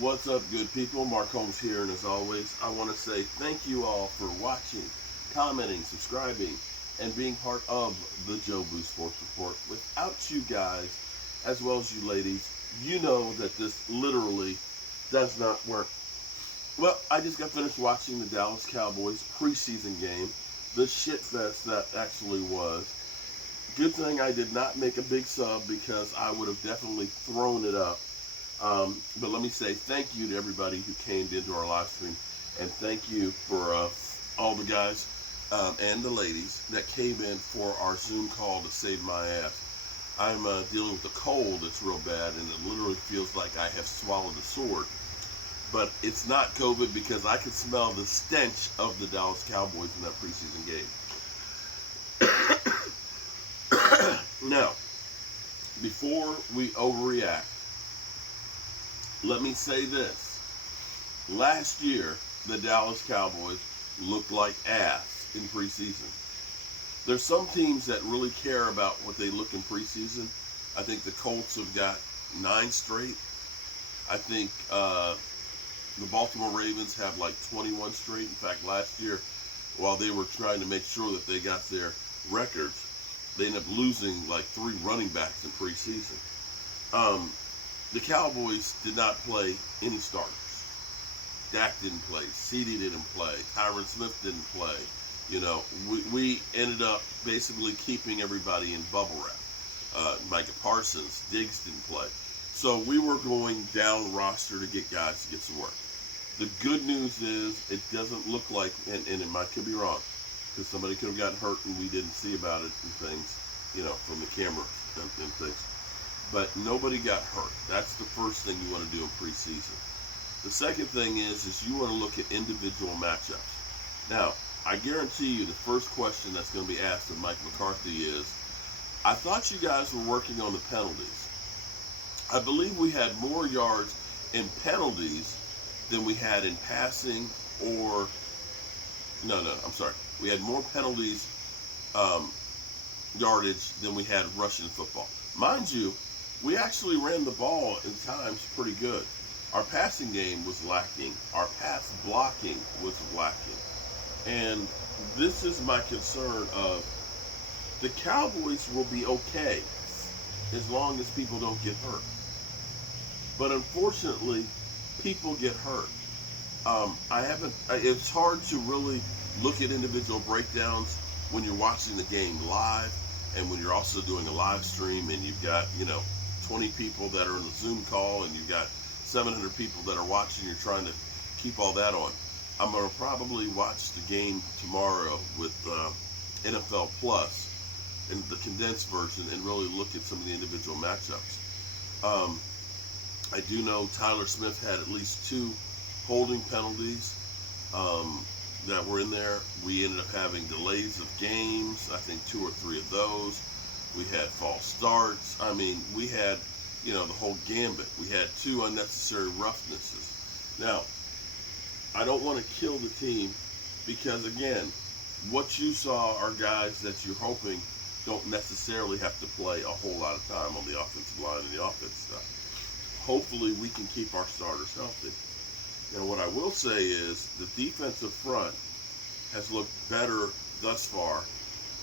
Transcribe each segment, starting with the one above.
What's up, good people? Mark Holmes here, and as always, I want to say thank you all for watching, commenting, subscribing, and being part of the Joe Boo Sports Report. Without you guys, as well as you ladies, you know that this literally does not work. Well, I just got finished watching the Dallas Cowboys preseason game, the shit fest that actually was. Good thing I did not make a big sub because I would have definitely thrown it up. But let me say thank you to everybody who came into our live stream, and thank you for all the guys and the ladies that came in for our Zoom call to save my ass. I'm dealing with a cold that's real bad, and it literally feels like I have swallowed a sword. But it's not COVID because I can smell the stench of the Dallas Cowboys in that preseason game. Now, before we overreact, let me say this. Last year, the Dallas Cowboys looked like ass in preseason. There's some teams that really care about what they look in preseason. I think the Colts have got 9 straight. I think the Baltimore Ravens have like 21 straight. In fact, last year, while they were trying to make sure that they got their records, they ended up losing like 3 running backs in preseason. The Cowboys did not play any starters. Dak didn't play. CD didn't play. Tyron Smith didn't play. You know, we ended up basically keeping everybody in bubble wrap. Micah Parsons, Diggs didn't play. So we were going down roster to get guys to get some work. The good news is it doesn't look like, and it might could be wrong, because somebody could have gotten hurt and we didn't see about it and things, you know, from the camera and things. But nobody got hurt. That's the first thing you want to do in preseason. The second thing is you want to look at individual matchups. Now, I guarantee you the first question that's going to be asked of Mike McCarthy is, I thought you guys were working on the penalties. I believe we had more yards in penalties than we had in passing or, I'm sorry. We had more penalties yardage than we had rushing football. Mind you, we actually ran the ball in times pretty good. Our passing game was lacking. Our pass blocking was lacking. And this is my concern of the Cowboys will be okay as long as people don't get hurt. But unfortunately, people get hurt. It's hard to really look at individual breakdowns when you're watching the game live and when you're also doing a live stream and you've got, 20 people that are in the Zoom call and you've got 700 people that are watching. You're trying to keep all that on. I'm going to probably watch the game tomorrow with NFL Plus in the condensed version and really look at some of the individual matchups. I do know Tyler Smith had at least 2 holding penalties that were in there. We ended up having delays of games, I think 2 or 3 of those. We had false starts. I mean, we had, the whole gambit. We had 2 unnecessary roughnesses. Now, I don't want to kill the team because, again, what you saw are guys that you're hoping don't necessarily have to play a whole lot of time on the offensive line and the offense stuff. Hopefully, we can keep our starters healthy. And what I will say is the defensive front has looked better thus far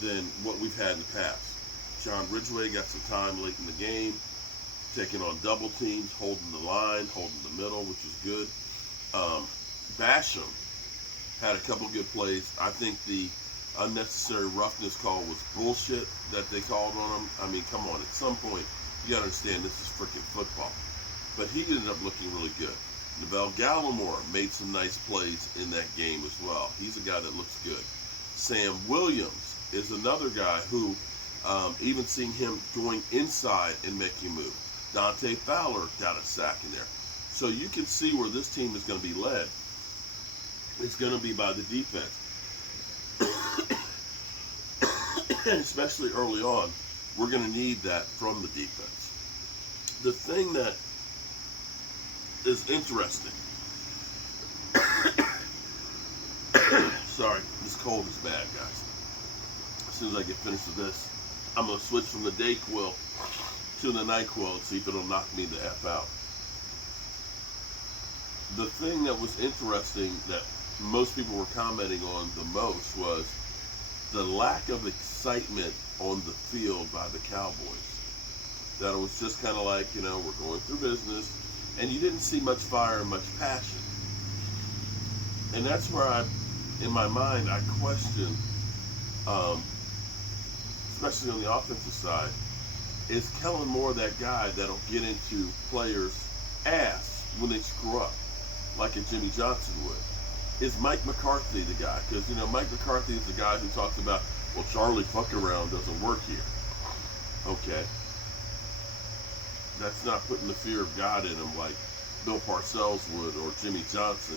than what we've had in the past. John Ridgeway got some time late in the game, taking on double teams, holding the line, holding the middle, which was good. Basham had a couple good plays. I think the unnecessary roughness call was bullshit that they called on him. I mean, come on, at some point, you gotta understand this is freaking football. But he ended up looking really good. Neville Gallimore made some nice plays in that game as well. He's a guy that looks good. Sam Williams is another guy who, even seeing him going inside and making a move. Dante Fowler got a sack in there. So you can see where this team is going to be led. It's going to be by the defense. And especially early on, we're going to need that from the defense. The thing that is interesting. Sorry, this cold is bad, guys. As soon as I get finished with this, I'm going to switch from the Dayquil to the NyQuil and see if it'll knock me the F out. the thing that was interesting that most people were commenting on the most was the lack of excitement on the field by the Cowboys. That it was just kind of like, we're going through business, and you didn't see much fire and much passion. And that's where in my mind, I question, especially on the offensive side, is Kellen Moore that guy that'll get into players' ass when they screw up, like a Jimmy Johnson would? Is Mike McCarthy the guy? Because, Mike McCarthy is the guy who talks about, well, Charlie fuck around doesn't work here. Okay. That's not putting the fear of God in him like Bill Parcells would, or Jimmy Johnson.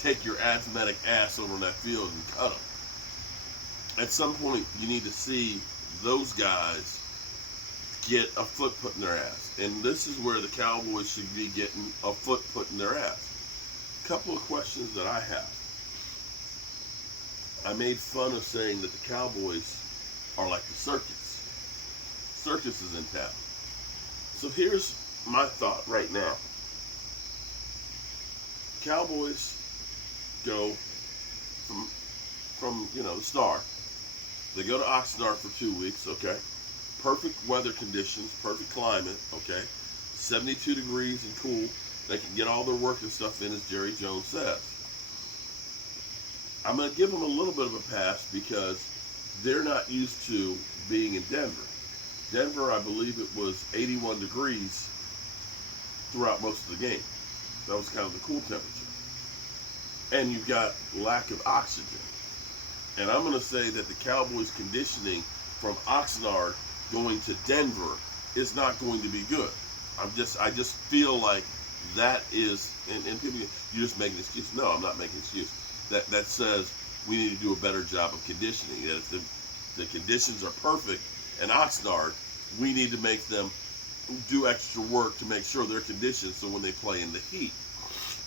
Take your asthmatic ass over on that field and cut him. At some point, you need to see those guys get a foot put in their ass. And this is where the Cowboys should be getting a foot put in their ass. A couple of questions that I have. I made fun of saying that the Cowboys are like the circus. Circus is in town. So here's my thought right now. Cowboys go from the Star. They go to Oxnard for 2 weeks, okay? Perfect weather conditions, perfect climate, okay? 72 degrees and cool. They can get all their work and stuff in, as Jerry Jones says. I'm going to give them a little bit of a pass because they're not used to being in Denver. Denver, I believe it was 81 degrees throughout most of the game. That was kind of the cool temperature. And you've got lack of oxygen. And I'm going to say that the Cowboys' conditioning from Oxnard going to Denver is not going to be good. I just feel like that is, and people, you just make an excuse. No, I'm not making an excuse. That says we need to do a better job of conditioning. That if the conditions are perfect in Oxnard, we need to make them do extra work to make sure they're conditioned so when they play in the heat.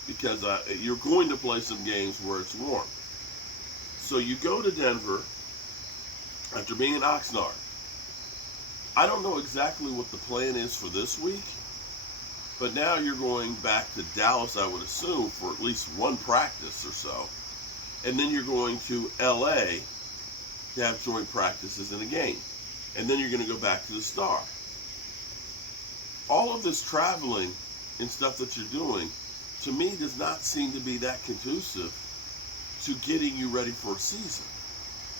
Because you're going to play some games where it's warm. So you go to Denver after being in Oxnard. I don't know exactly what the plan is for this week, but now you're going back to Dallas, I would assume, for at least one practice or so. And then you're going to LA to have joint practices in a game. And then you're going to go back to the Star. All of this traveling and stuff that you're doing, to me, does not seem to be that conducive to getting you ready for a season.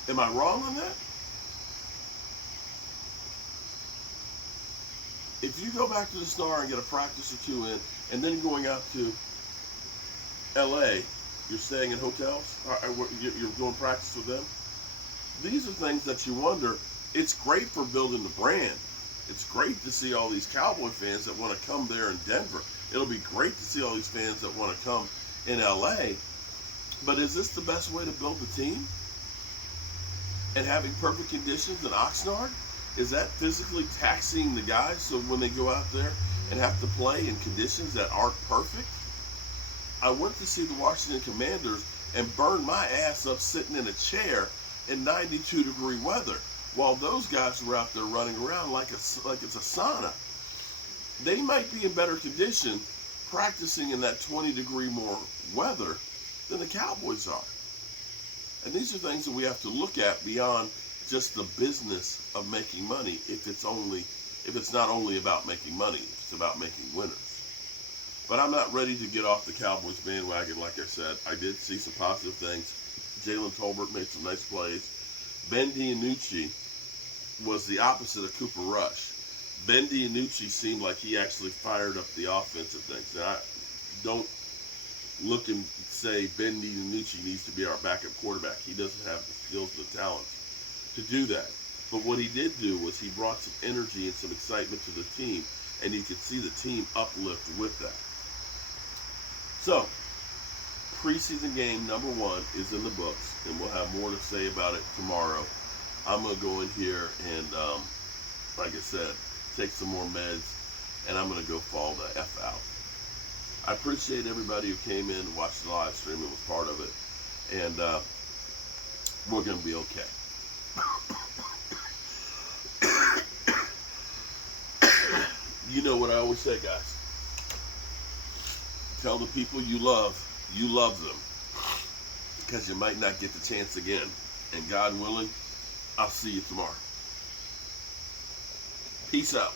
Am I wrong on that? If you go back to the Star and get a practice or two in, and then going out to LA, you're staying in hotels, you're doing practice with them. These are things that you wonder. It's great for building the brand. It's great to see all these Cowboy fans that want to come there in Denver. It'll be great to see all these fans that want to come in LA. But is this the best way to build the team? And having perfect conditions in Oxnard? Is that physically taxing the guys so when they go out there and have to play in conditions that aren't perfect? I went to see the Washington Commanders and burn my ass up sitting in a chair in 92-degree weather while those guys were out there running around like it's a sauna. They might be in better condition practicing in that 20-degree more weather than the Cowboys are. And these are things that we have to look at beyond just the business of making money. If it's not only about making money, it's about making winners. But I'm not ready to get off the Cowboys bandwagon. Like I said, I did see some positive things. Jalen Tolbert made some nice plays. Ben DiNucci was the opposite of Cooper Rush. Ben DiNucci seemed like he actually fired up the offensive things. And I don't look and say Ben DiNucci needs to be our backup quarterback. He doesn't have the skills and the talent to do that. But what he did do was he brought some energy and some excitement to the team, and you could see the team uplift with that. So, preseason game number 1 is in the books, and we'll have more to say about it tomorrow. I'm going to go in here and, like I said, take some more meds, and I'm going to go fall the F out. I appreciate everybody who came in and watched the live stream and was part of it, and we're going to be okay. You know what I always say, guys. Tell the people you love them, because you might not get the chance again. And God willing, I'll see you tomorrow. Peace out.